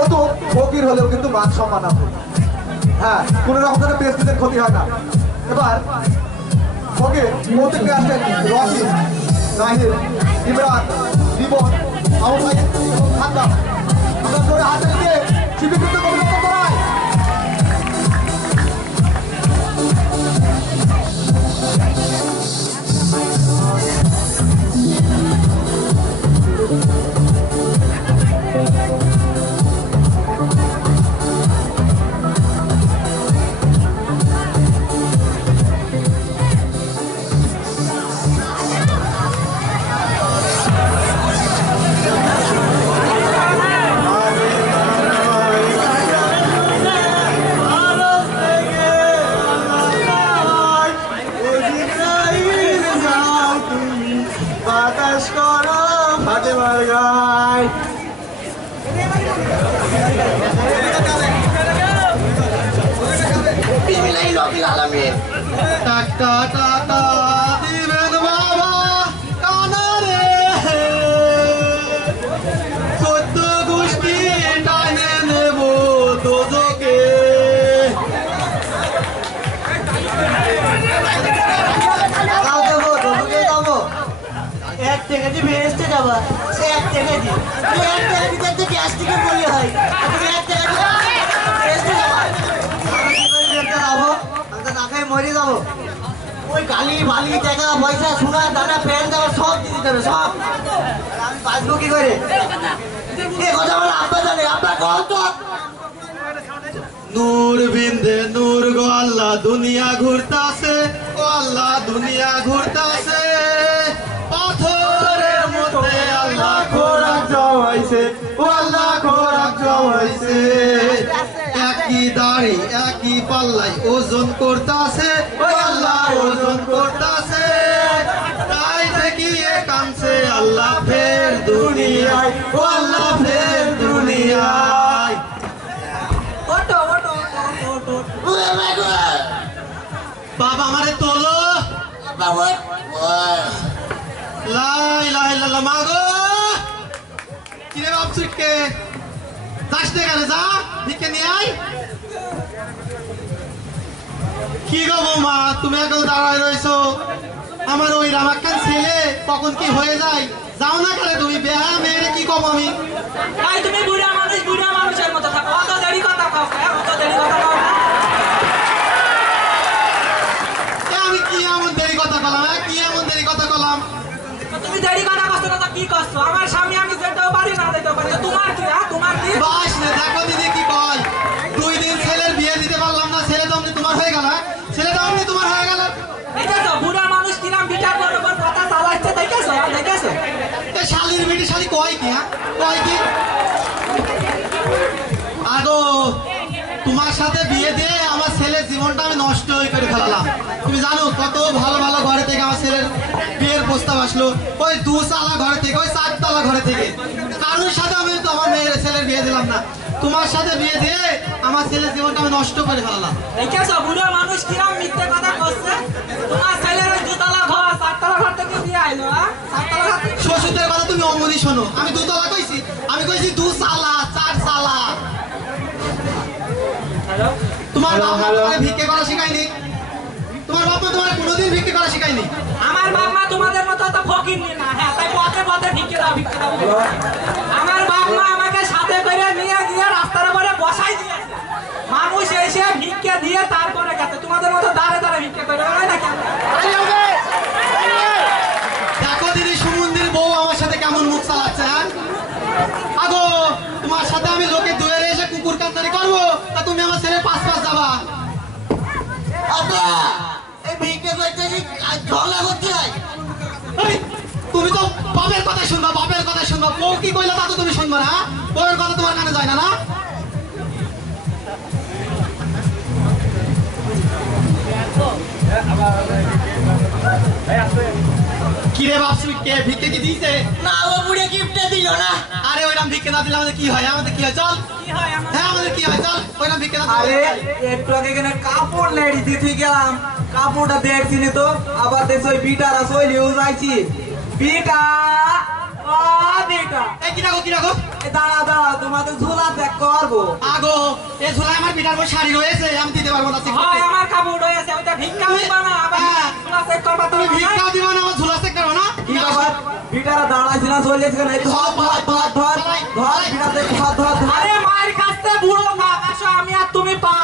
কত ফকির হলেও কিন্তু মান সম্মান আছে। হ্যাঁ, কোনো রকম ধরে পেস্টিসের ক্ষতি হয় না। এবার ফকির প্রত্যেককে আসেন রকি, নাহিদ, ইমরান, জীবন, আমার ভাই ঠান্ডা। আমরা ধরে হাতে দিয়ে শিবির অভিনন্দন করাই। মরে যাবো ওই গালি বালি টাকা পয়সা সোনা দানা প্যান্ট জামা সব দিতে দেবে সব। আমি বাঁচবো কি করে? এ কথা আমার আব্বা জানে। আব্বা কত নূর বিন্দে নূর গো আল্লাহ দুনিয়া ঘুরতাছে, ও আল্লাহ দুনিয়া ঘুরতাছে। পাথরের মধ্যে আল্লাহ খোরাক জমাইছে, ও আল্লাহ খোরাক জমাইছে। একই দাড়ি একই পাল্লাই ওজন করতাছে, ও আল্লাহ ওজন করতাছে। তাই দেখিয়ে কামছে আল্লাহ ফের দুনিয়ায়, ও আল্লাহ ফের দুনিয়ায়। বাবা আমারে তোলো, লাই লাই লা মাগো। কিরে বাপ চুটকে যাস না কেন? যা ভিক্ষে নিয়ে আয়। কি গো বৌমা, তুমি এখন দাঁড়ায় রয়েছো? আমার ওই রামাক্কান ছেলে কখন কি হয়ে যায়, যাও না কেন তুমি? বেহা মেয়ের কি কম আমি? তুমি বুড়া মানুষের মতো থাকো, অত দেরি কথা কও, অত দেরি কথা কও। আমি কি এমন দেরি কথা কলাম? কি এমন দেরি কথা কলাম? তুমি দেরি কথা করছো না তো কি করছো? আমার স্বামী আমি যেতেও পারি না যেতেও পারি, তোমার কি? তোমার কি? বাস না, দেখো দিদি কি কয়। 2 দিন ছেলের বিয়ে দিতে পারলাম না, ছেলে তো অমনি তোমার হয়ে গেল। ছেলে তো অমনি তোমার হয়ে গেল। দেখেছো বুড়া মানুষ কিরাম বিচার বরাবর কথা চালাচ্ছে? দেখেছো দেখেছো? এই শালির বেটি শালি কয় কি? কয় কি? আগো তোমার সাথে বিয়ে দিয়ে আমার ছেলের জীবনটা আমি নষ্ট করে ফেলালাম। তুমি জানো কত ভালো ভালো ঘরে থেকে আমার ছেলের বিয়ের প্রস্তাব আসলো, ওই 2 তালা ঘরে থেকে, ওই 4 তালা ঘরে থেকে। কারোর সাথে আমি তো আমার মেয়ের ছেলের বিয়ে দিলাম না, তোমার সাথে বিয়ে দিয়ে আমার ছেলের জীবনটা আমি নষ্ট করে ফেলালাম। দেখেছো বুড়া মানুষ কিরাম মিথ্যে কথা করছে? তোমার ছেলের ওই 2 তালা ঘর 4 তালা ঘর থেকে বিয়ে আইলো। 4 তালা ঘর থেকে শ্বশুরের কথা তুমি অমনি শোনো। আমি 2 তালা কইছি? আমি কইছি 2 তালা 4 তালা। তোমার বাবা তোমাকে ভিক্ষে করা শেখায়নি? তোমার বাবা তোমার কোনোদিন ভিক্ষে করা শেখায়নি? আমার বাপ মা তোমাদের মতো তো ফকির না। হ্যাঁ, তাই পথে পথে ভিক্ষে দাও ভিক্ষে দাও। আমার বাপ মা আমাকে সাথে করে নিয়ে গিয়ে রাস্তার উপরে বসাই দিয়েছে। মানুষ এসে ভিক্ষে দিয়ে তারপরে গেছে। তোমাদের মতো দাঁড়ে দাঁড়ে ভিক্ষে করে হয় না কেন? দেখো দিদি সুমন্দির বউ আমার সাথে কেমন মুখ চালাচ্ছে। হ্যাঁ আগো, তোমার সাথে আমি লোকে দুয়ারে এসে কুকুর কান্দারি করবো, তা তুমি আমার ছেলে 5 যাবা। এই ভিক্ষে করতে ঝগড়া করতে হয়। তুমি তো বাপের কথা শুনবা, বাপের কথা শুনবা। বউ কি কইলা তা তো তুমি শুনবা না? বউয়ের কথা তোমার কানে যায় না? না কিরে বাপসু, কে ভিক্ষে কি দিয়েছে? না ও বুড়ে গিফটে দিল না। আরে ওইরকম ভিক্ষে না দিলে আমাদের কি হয়? আমাদের কি হয়? চল। হ্যাঁ আমাদের কি হয়? চল ওইরকম ভিক্ষে না আরে দিলে। একটু আগে এখানে কাপড় লেডি দিতে গেলাম, কাপড়টা দেখছিনি তো, আবার দেখছো ওই বিটারা সইলেও যাইছি। বিটা ও বেটা এই কি রাখো কি রাখো দাঁড়া দাঁড়া তোমাদের ঝোলা চেক করবো আগো এই ঝোলায় আমার বিটার বই শাড়ি রয়েছে আমি দিতে পারবো না চেক করতে। হয় আমার কাপড় হয়েছে ওইটা ভিক্ষা দিবা না আবার হ্যাঁ। ঝোলা চেক করবা তুমি তুমি ভিক্ষা দিবা না আমার ঝোলা চেক করবো না কি ব্যাপার বিটারা দাঁড়াইছে না চলে যাচ্ছে না এই ধর ধর ধর ধর ধর বিটাতে ধর ধর ধর আরে মায়ের কাছে বুড়ো বাপ আসো আমি আর তুমি পা